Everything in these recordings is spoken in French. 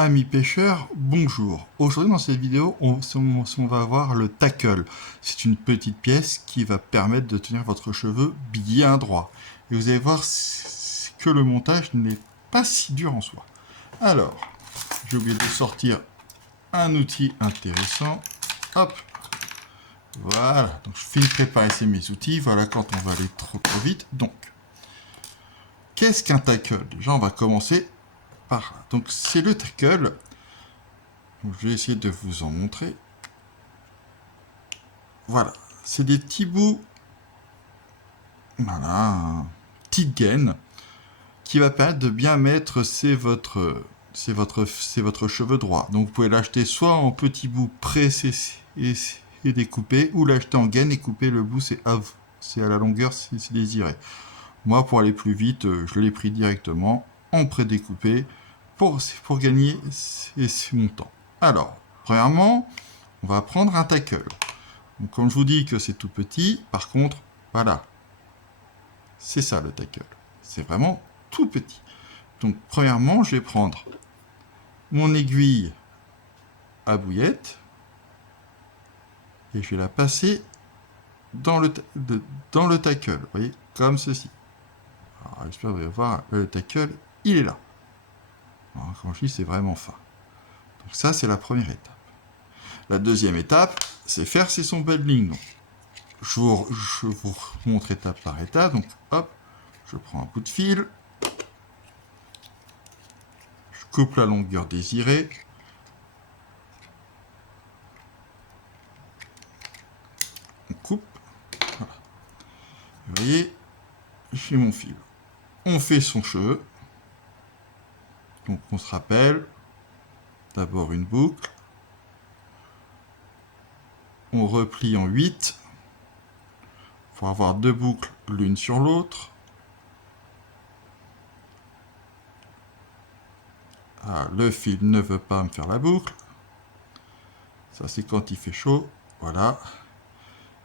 Amis pêcheurs, bonjour. Aujourd'hui dans cette vidéo, on va voir le tackle. C'est une petite pièce qui va permettre de tenir votre cheveu bien droit. Et vous allez voir que le montage n'est pas si dur en soi. Alors, j'ai oublié de sortir un outil intéressant. Hop, voilà. Donc je finis de préparer mes outils. Voilà quand on va aller trop vite. Donc, qu'est-ce qu'un tackle? Déjà, on va commencer par là. Donc c'est le tackle. Donc, je vais essayer de vous en montrer. Voilà, c'est des petits bouts, voilà, petite gaine qui va permettre de bien mettre votre cheveu droit. Donc vous pouvez l'acheter soit en petits bouts pressés et découpés, ou l'acheter en gaine et couper le bout, c'est à la longueur c'est désiré. Moi, pour aller plus vite, je l'ai pris directement en pré-découpé pour gagner mon temps. Alors, premièrement, on va prendre un tackle. Donc, comme je vous dis que c'est tout petit, par contre, voilà, c'est ça le tackle. C'est vraiment tout petit. Donc, premièrement, je vais prendre mon aiguille à bouillette et je vais la passer dans le tackle, vous voyez, comme ceci. Alors, j'espère que vous allez voir, le tackle, il est là. Alors, quand je dis, c'est vraiment fin. Donc ça, c'est la première étape. La deuxième étape, c'est faire son belle ligne. Donc, je vous montre étape par étape. Donc, hop, je prends un bout de fil. Je coupe la longueur désirée. On coupe. Voilà. Vous voyez, j'ai mon fil. On fait son cheveu. Donc, on se rappelle. D'abord une boucle. On replie en 8 pour avoir deux boucles l'une sur l'autre. Ah, le fil ne veut pas me faire la boucle. Ça, c'est quand il fait chaud. Voilà.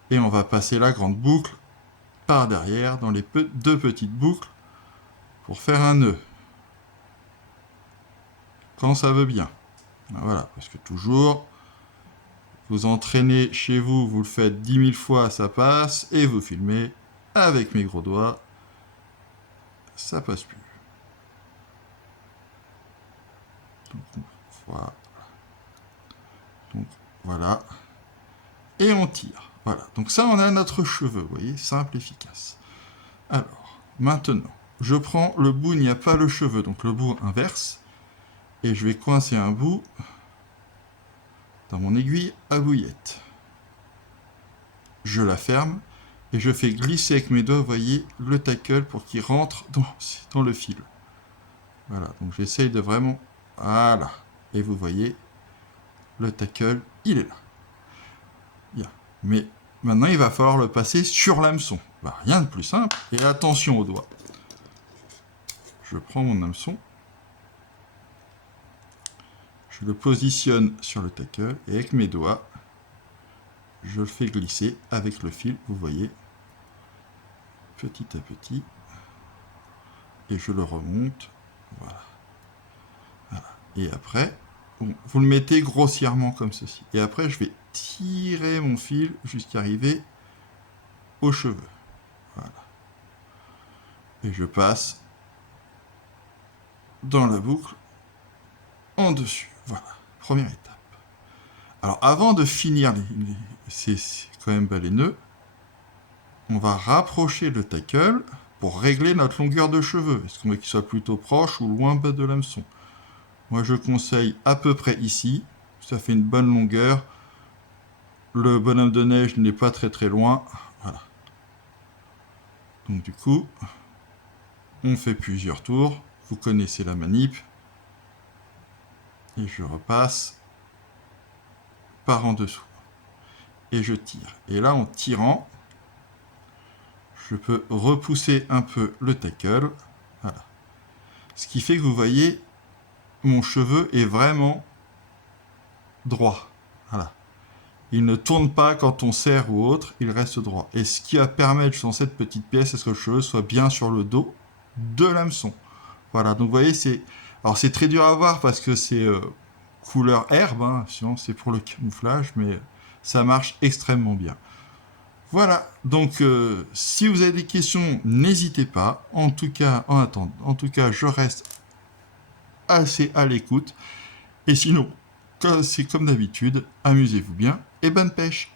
Et on va passer la grande boucle par derrière dans les deux petites boucles pour faire un nœud. Quand ça veut bien. Voilà, parce que toujours, vous entraînez chez vous, vous le faites 10 000 fois, ça passe, et vous filmez avec mes gros doigts, ça passe plus. Donc voilà. Et on tire. Voilà. Donc ça, on a notre cheveu, vous voyez, simple, efficace. Alors, maintenant, je prends le bout, il n'y a pas le cheveu, donc le bout inverse, et je vais coincer un bout dans mon aiguille à bouillette. Je la ferme et je fais glisser avec mes doigts, vous voyez, le tackle pour qu'il rentre dans le fil. Voilà, donc j'essaye de vraiment... Voilà. Et vous voyez, le tackle, il est là. Bien. Mais maintenant, il va falloir le passer sur l'hameçon. Bah, rien de plus simple. Et attention aux doigts. Je prends mon hameçon. Je le positionne sur le tackle et avec mes doigts, je le fais glisser avec le fil, vous voyez, petit à petit, et je le remonte, voilà. Voilà. Et après, vous le mettez grossièrement comme ceci. Et après, je vais tirer mon fil jusqu'à arriver aux cheveux. Voilà. Et je passe dans la boucle en dessus. Voilà, première étape. Alors, avant de finir c'est quand même les nœuds, on va rapprocher le tackle pour régler notre longueur de cheveux. Est-ce qu'on veut qu'il soit plutôt proche ou loin de l'hameçon? Moi, je conseille à peu près ici. Ça fait une bonne longueur. Le bonhomme de neige n'est pas très loin. Voilà. Donc du coup, on fait plusieurs tours. Vous connaissez la manip. Et je repasse par en dessous. Et je tire. Et là, en tirant, je peux repousser un peu le tackle. Voilà. Ce qui fait que vous voyez, mon cheveu est vraiment droit. Voilà. Il ne tourne pas quand on serre ou autre, il reste droit. Et ce qui va permettre dans cette petite pièce, c'est que le cheveu soit bien sur le dos de l'hameçon. Voilà, donc vous voyez, c'est Alors c'est très dur à voir parce que c'est couleur herbe, hein, sinon c'est pour le camouflage, mais ça marche extrêmement bien. Voilà, donc si vous avez des questions, n'hésitez pas. En tout cas, en attendant, en tout cas, je reste assez à l'écoute. Et sinon, c'est comme d'habitude, amusez-vous bien et bonne pêche.